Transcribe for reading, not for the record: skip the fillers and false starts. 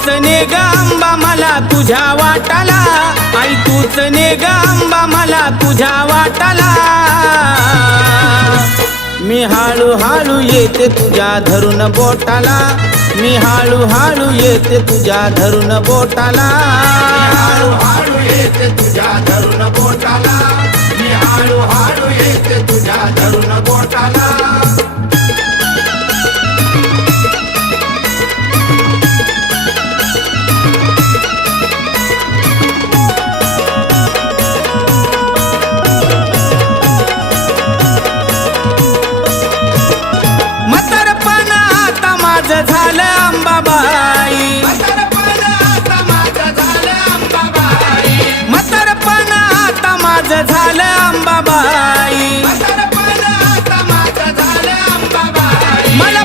तूच ने ग अंबा मला तुझ्या वाटाला, आई तूच ने ग अंबा मला तुझ्या वाटाला। मी हाळू हाळू येते तुझ्या धरून बोटाला, मी हाळू हाळू येते तुझ्या धरून बोटाला, हाळू हाळू येते तुझ्या धरून बोटाला, मी हाळू हाळू येते तुझ्या धरून बोटाला। म्हातारपण आता माझं झालं अंबाबाई, म्हातारपण आता माझं झालं अंबाबाई, म्हातारपण आता माझं झालं अंबाबाई। म्हातारपण आता माझं झालं अंबाबाई। मला